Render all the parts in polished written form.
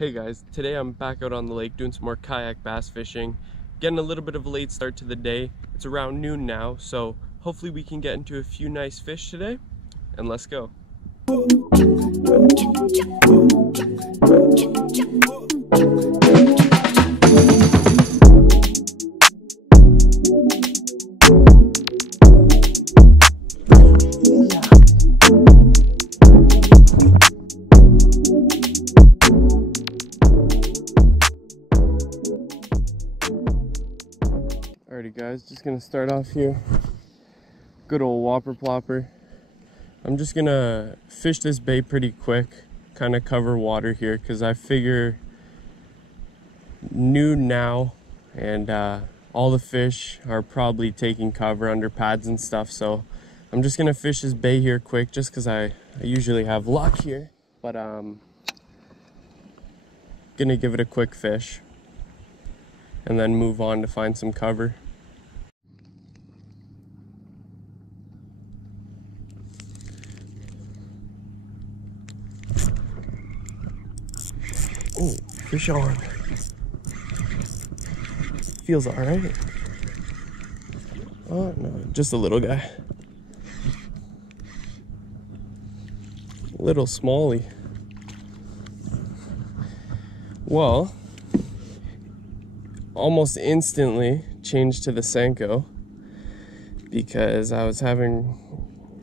Hey guys, today I'm back out on the lake doing some more kayak bass fishing. Getting a little bit of a late start to the day. It's around noon now, so hopefully we can get into a few nice fish today, and let's go. Alrighty guys, just gonna start off here. Good old whopper plopper. I'm just gonna fish this bait pretty quick, kind of cover water here, because I figure noon now, and all the fish are probably taking cover under pads and stuff, so I'm just gonna fish this bait here quick, just because I usually have luck here, but gonna give it a quick fish and then move on to find some cover. Oh, fish on. Feels all right. Oh no, just a little guy. Little smallie. Well, almost instantly changed to the Senko because I was having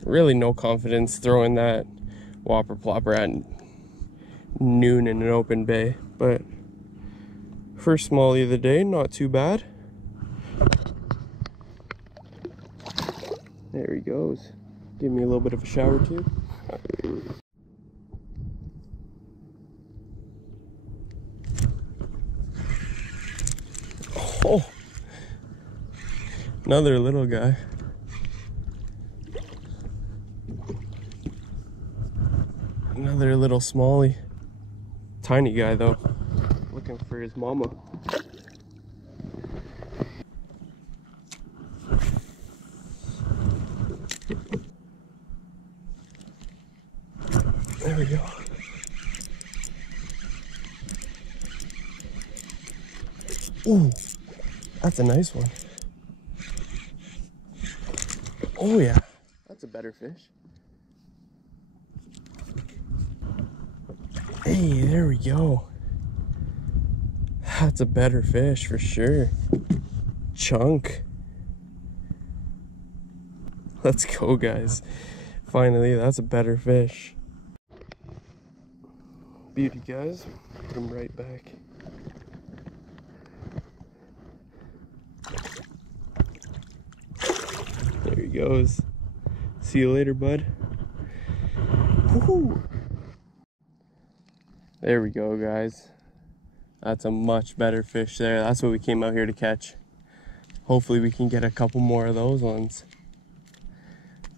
really no confidence throwing that whopper plopper at noon in an open bay, but first smallie of the day, not too bad. There he goes. Give me a little bit of a shower too. Oh, another little guy. Another little smallie. Tiny guy though, looking for his mama. There we go. Ooh, that's a nice one. Oh yeah, that's a better fish. Hey, there we go. That's a better fish for sure. Chunk. Let's go, guys. Finally, that's a better fish. Beauty, guys. Come right back. There he goes. See you later, bud. Woohoo! There we go, guys. That's a much better fish there. That's what we came out here to catch. Hopefully we can get a couple more of those ones.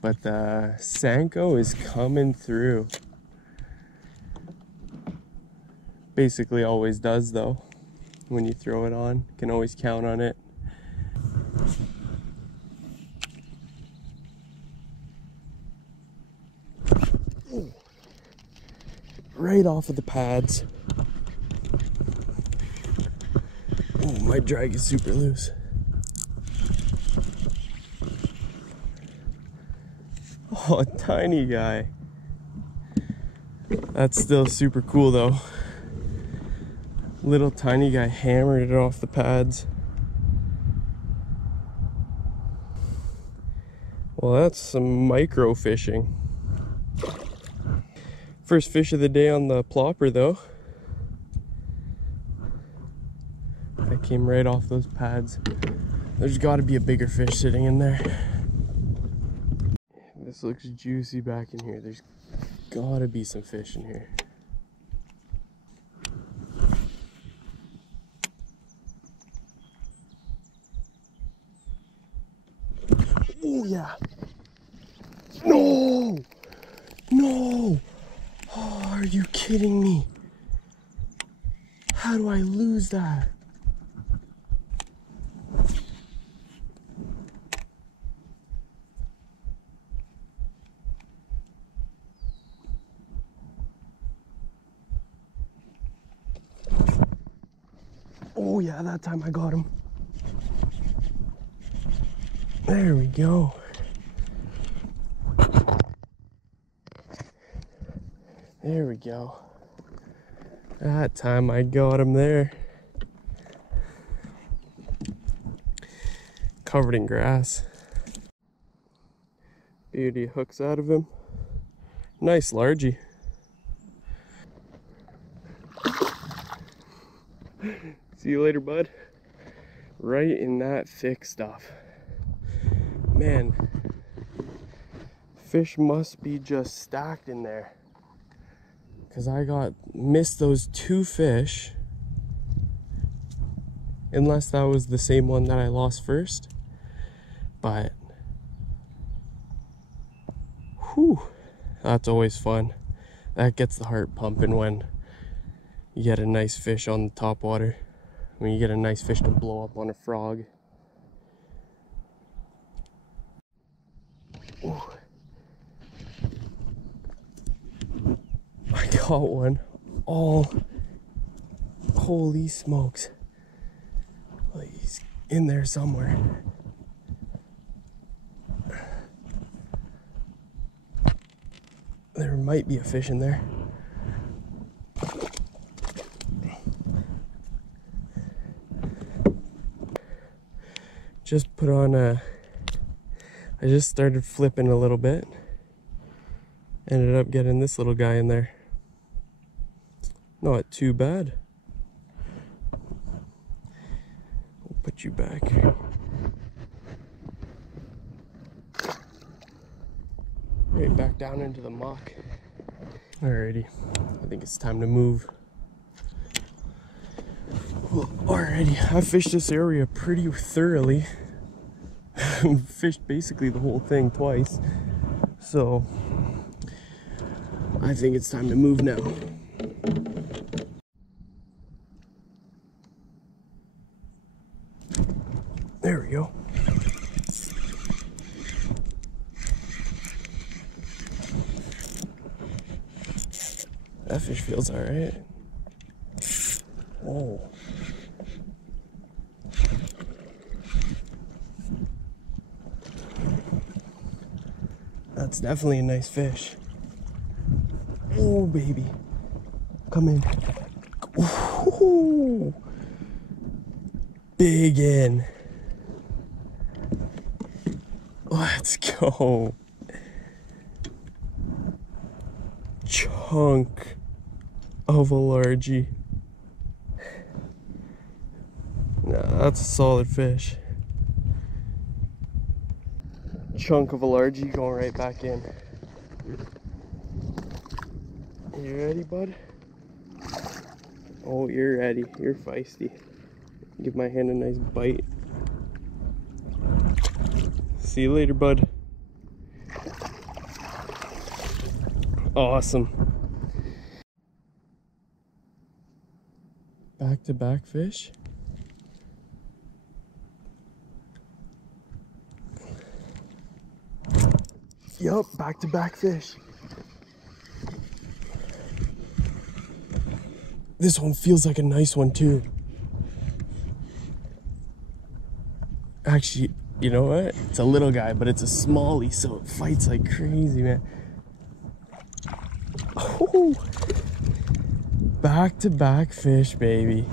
But the Senko is coming through. Basically always does though. When you throw it on, you can always count on it. Ooh. Right off of the pads. Oh, my drag is super loose. Oh, a tiny guy. That's still super cool though. Little tiny guy hammered it off the pads. Well, that's some micro fishing. First fish of the day on the plopper though. That came right off those pads. There's got to be a bigger fish sitting in there. This looks juicy back in here. There's got to be some fish in here. Oh yeah. No! No! Oh, are you kidding me? How do I lose that? Oh yeah, that time I got him. There we go. There we go. That time I got him there. Covered in grass. Beauty hooks out of him. Nice largie. See you later, bud. Right in that thick stuff. Man, fish must be just stacked in there. Cause I missed those 2 fish. Unless that was the same one that I lost first. But, whew, that's always fun. That gets the heart pumping when you get a nice fish on the top water. When you get a nice fish to blow up on a frog. Ooh. I got one. Holy smokes. He's in there somewhere. There might be a fish in there. Just put on I just started flipping a little bit. Ended up getting this little guy in there. Not too bad. We'll put you back. Right back down into the muck. Alrighty, I think it's time to move. Well, alrighty, I fished this area pretty thoroughly. Fished basically the whole thing twice. So, I think it's time to move now. There we go. That fish feels alright. Oh. That's definitely a nice fish. Oh, baby. Come in. Ooh. Big in. Let's go. Chunk of a largie. Nah, that's a solid fish. Chunk of a largie going right back in. You ready, bud? Oh, you're ready. You're feisty. Give my hand a nice bite. See you later, bud. Awesome. Back-to-back fish. Yup, back-to-back fish. This one feels like a nice one too. Actually, you know what? It's a little guy, but it's a smallie, so it fights like crazy, man. Oh, back-to-back fish, baby.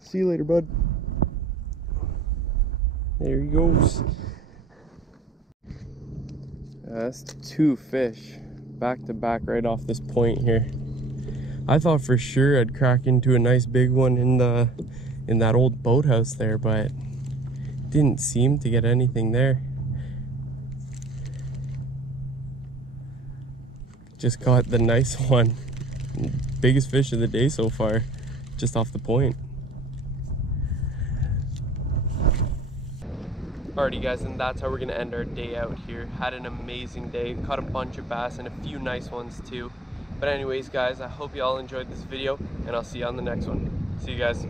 See you later, bud. There he goes. That's 2 fish back to back right off this point here. I thought for sure I'd crack into a nice big one in that old boathouse there, but didn't seem to get anything there. Just caught the nice one. Biggest fish of the day so far, just off the point. Alrighty guys, and that's how we're gonna end our day out here. Had an amazing day, caught a bunch of bass and a few nice ones too. But anyways guys, I hope you all enjoyed this video and I'll see you on the next one. See you guys.